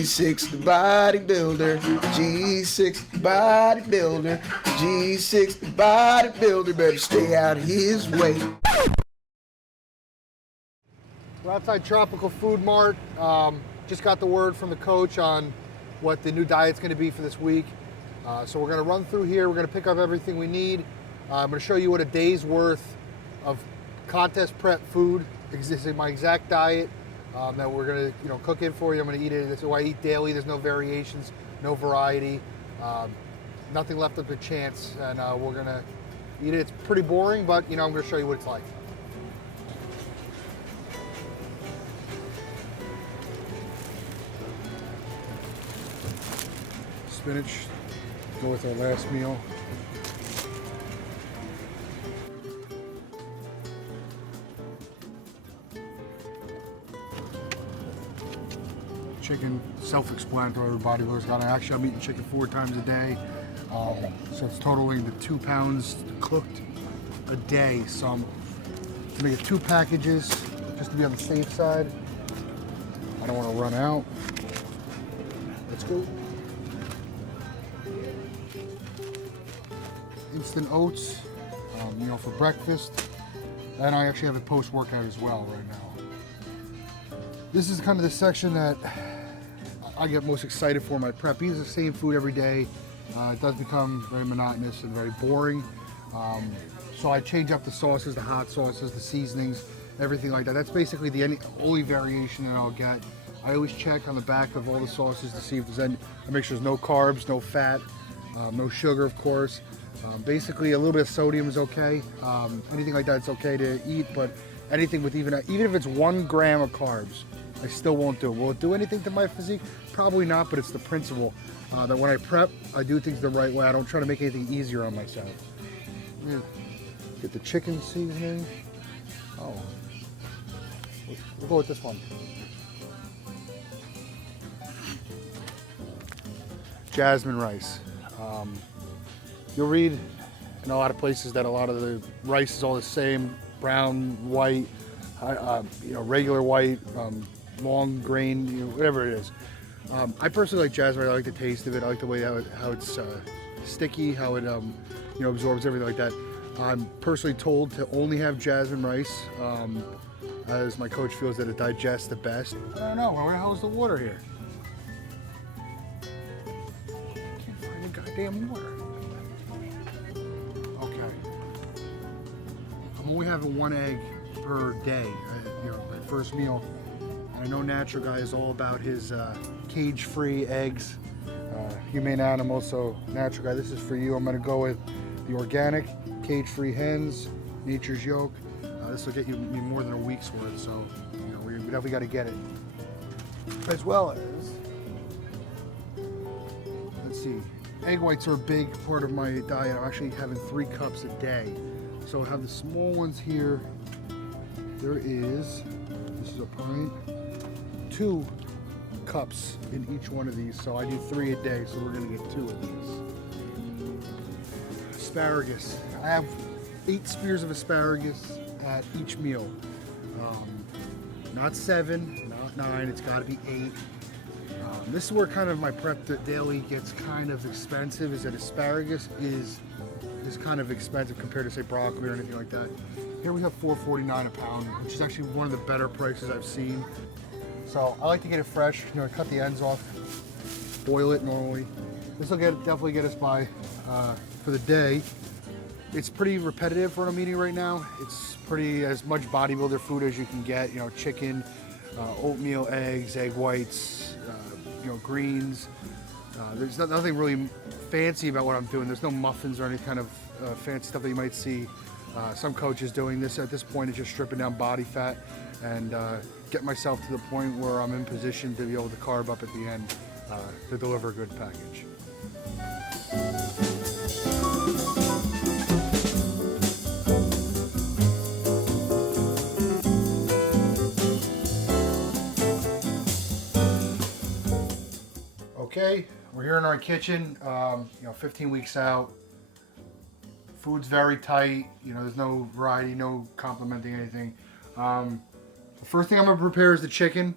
G6 the bodybuilder, G6 the bodybuilder, G6 the bodybuilder, better stay out his way. We're outside Tropical Food Mart. Just got the word from the coach on what the new diet's going to be for this week. So we're going to run through here. We're going to pick up everything we need. I'm going to show you what a day's worth of contest prep food exists in my exact diet that we're going to cook in for you. I'm going to eat it. This is what I eat daily. There's no variations, no variety, nothing left up to chance. And we're going to eat it. It's pretty boring, but I'm going to show you what it's like. Spinach, go with our last meal. Chicken, self-explanatory, bodybuilders got it. Actually, I'm eating chicken 4 times a day. So it's totaling the 2 pounds cooked a day. So I'm gonna get 2 packages just to be on the safe side. I don't want to run out. Let's go. Instant oats, for breakfast. And I actually have it post-workout as well right now. This is kind of the section that I get most excited for my prep. Eating the same food every day, it does become very monotonous and very boring. So I change up the sauces, the hot sauces, the seasonings, everything like that. That's basically the only variation that I'll get. I always check on the back of all the sauces to see if there's any, I make sure there's no carbs, no fat, no sugar, of course. Basically, a little bit of sodium is okay. Anything like that's okay to eat, but anything with even if it's 1 gram of carbs, I still won't do it. Will it do anything to my physique? Probably not, but it's the principle that when I prep, I do things the right way. I don't try to make anything easier on myself. Get the chicken seasoning. Oh, we'll go with this one. Jasmine rice. You'll read in a lot of places that a lot of the rice is all the same, brown, white, regular white, long grain, whatever it is. I personally like jasmine. I like the taste of it. I like the way how it's sticky, how it absorbs everything like that. I'm personally told to only have jasmine rice, as my coach feels that it digests the best. I don't know. Where the hell is the water here? Can't find the goddamn water. I'm only having 1 egg per day, my first meal. And I know Natural Guy is all about his cage-free eggs, humane animals. So Natural Guy, this is for you. I'm going to go with the organic cage-free hens, Nature's Yolk. This will get you more than a week's worth. So we definitely got to get it. As well as, let's see, egg whites are a big part of my diet. I'm actually having 3 cups a day. So I have the small ones here. There is, this is a pint, 2 cups in each one of these. So I do 3 a day, so we're gonna get 2 of these. Asparagus. I have 8 spears of asparagus at each meal. Not 7, not 9, it's gotta be 8. This is where kind of my prep daily gets kind of expensive, is that asparagus is kind of expensive compared to say broccoli or anything like that. Here we have $4.49 a pound, which is actually one of the better prices I've seen. So I like to get it fresh, cut the ends off, boil it normally. This will definitely get us by for the day. It's pretty repetitive for what I'm eating right now. It's pretty as much bodybuilder food as you can get. Chicken, oatmeal, eggs, egg whites, greens. There's nothing really fancy about what I'm doing. There's no muffins or any kind of fancy stuff that you might see some coaches doing. This at this point is just stripping down body fat and get myself to the point where I'm in position to be able to carb up at the end to deliver a good package. Okay, we're here in our kitchen, 15 weeks out. Food's very tight, there's no variety, no complimenting anything. The first thing I'm gonna prepare is the chicken.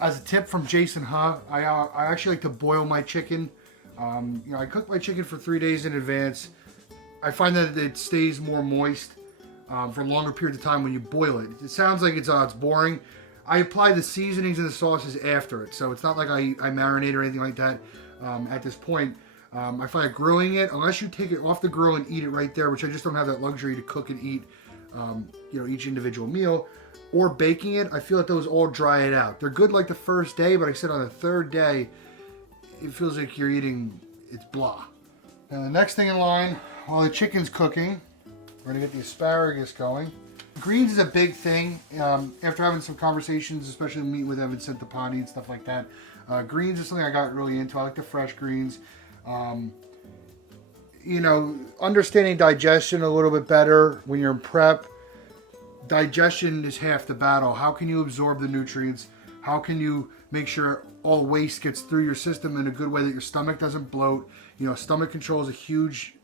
As a tip from Jason Huh, I actually like to boil my chicken. I cook my chicken for 3 days in advance. I find that it stays more moist for a longer period of time when you boil it. It sounds like it's boring. I apply the seasonings and the sauces after it, so it's not like I marinate or anything like that at this point. I find that grilling it, unless you take it off the grill and eat it right there, which I just don't have that luxury to cook and eat each individual meal, or baking it, I feel like those all dry it out. They're good like the first day, but like I said, on the third day, it feels like you're eating, it's blah. Now the next thing in line, while the chicken's cooking, we're gonna get the asparagus going. Greens is a big thing. After having some conversations, especially meeting with Evan Centopani and stuff like that, greens is something I got really into. I like the fresh greens. Understanding digestion a little bit better when you're in prep. Digestion is half the battle. How can you absorb the nutrients? How can you make sure all waste gets through your system in a good way that your stomach doesn't bloat? Stomach control is a huge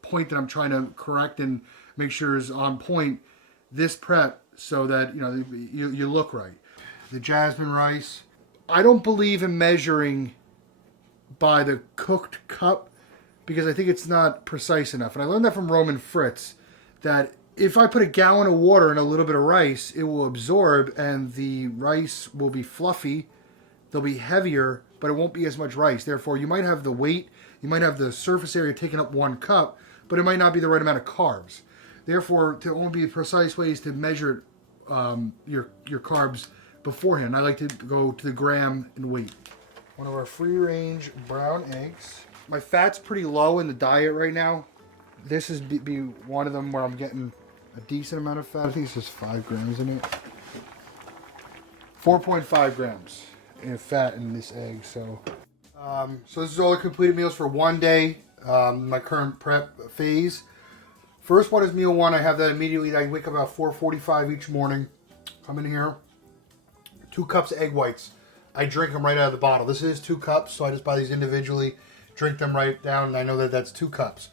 point that I'm trying to correct and make sure is on point this prep so that you look right. The jasmine rice. I don't believe in measuring by the cooked cup because I think it's not precise enough. And I learned that from Roman Fritz, that if I put a gallon of water and a little bit of rice, it will absorb and the rice will be fluffy. They'll be heavier, but it won't be as much rice. Therefore, you might have the weight, you might have the surface area taking up 1 cup, but it might not be the right amount of carbs. Therefore, to only be precise ways to measure your carbs beforehand. I like to go to the gram and weight. One of our free-range brown eggs. My fat's pretty low in the diet right now. This is be one of them where I'm getting a decent amount of fat. I think it's just 5 grams in it. 4.5 grams in fat in this egg. So this is all the completed meals for one day. My current prep phase. First one is meal 1. I have that immediately. I wake up about 4:45 each morning. Come in here. 2 cups of egg whites. I drink them right out of the bottle. This is 2 cups, so I just buy these individually, drink them right down, and I know that that's 2 cups.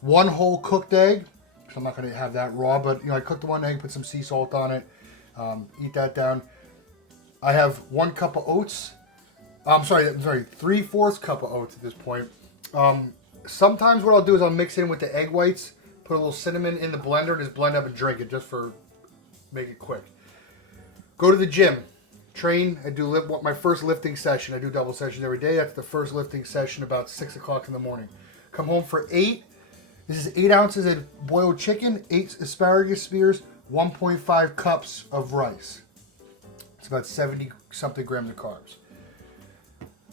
1 whole cooked egg. So I'm not going to have that raw, but I cooked 1 egg, put some sea salt on it, eat that down. I have 1 cup of oats. I'm sorry, 3/4 cup of oats at this point. Sometimes what I'll do is I'll mix it in with the egg whites, put a little cinnamon in the blender, and just blend up and drink it just for make it quick. Go to the gym, train. I do my first lifting session. I do double sessions every day. That's the first lifting session about 6 o'clock in the morning. Come home for 8. This is 8 ounces of boiled chicken, 8 asparagus spears, 1.5 cups of rice. It's about 70-something grams of carbs.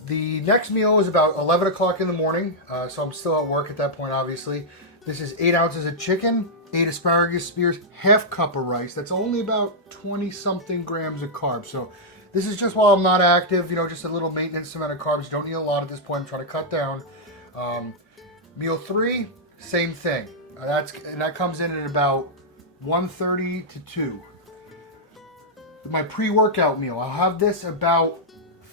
The next meal is about 11 o'clock in the morning, so I'm still at work at that point, obviously. This is 8 ounces of chicken, 8 asparagus spears, half cup of rice. That's only about 20-something grams of carbs. So this is just while I'm not active, just a little maintenance amount of carbs. Don't need a lot at this point. I'm trying to cut down. Meal 3, same thing. That comes in at about 1:30 to 2. My pre-workout meal, I'll have this about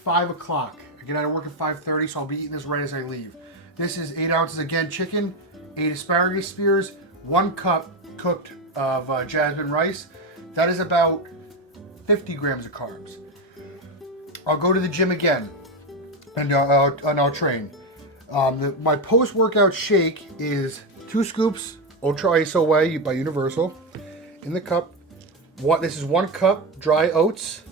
5 o'clock. Again, I work at 5:30, so I'll be eating this right as I leave. This is 8 ounces, again, chicken, 8 asparagus spears, 1 cup cooked of jasmine rice. That is about 50 grams of carbs. I'll go to the gym again, and I'll train. My post-workout shake is 2 scoops Ultra ISO Whey by Universal in the cup. This is 1 cup dry oats.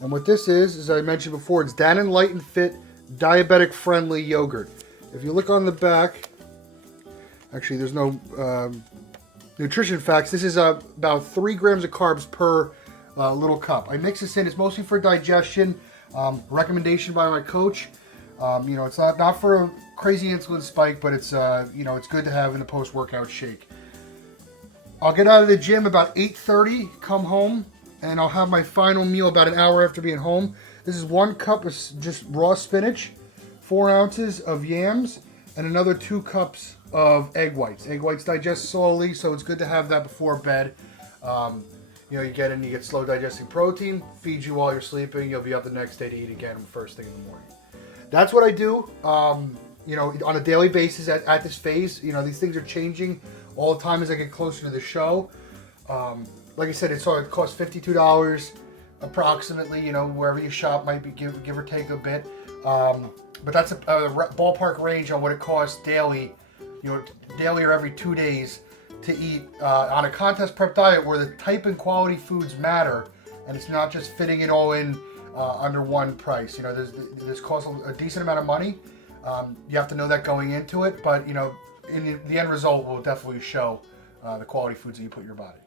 And what this is, as I mentioned before, it's Dannon Light and Fit diabetic-friendly yogurt. If you look on the back, actually there's no nutrition facts. This is about 3 grams of carbs per little cup. I mix this in. It's mostly for digestion. Recommendation by my coach. It's not for a crazy insulin spike, but it's it's good to have in the post-workout shake. I'll get out of the gym about 8:30, come home, and I'll have my final meal about an hour after being home. This is 1 cup of just raw spinach, 4 ounces of yams, and another 2 cups of egg whites. Egg whites digest slowly, so it's good to have that before bed. You get slow digesting protein, feeds you while you're sleeping. You'll be up the next day to eat again first thing in the morning. That's what I do, on a daily basis at this phase. These things are changing all the time as I get closer to the show. Like I said, it costs $52. approximately, you know, wherever you shop might be give or take a bit. But that's a ballpark range on what it costs daily, you know, daily or every 2 days to eat on a contest prep diet where the type and quality foods matter, and it's not just fitting it all in under one price. You know, this costs a decent amount of money. You have to know that going into it, but you know, in the end result will definitely show the quality foods that you put in your body.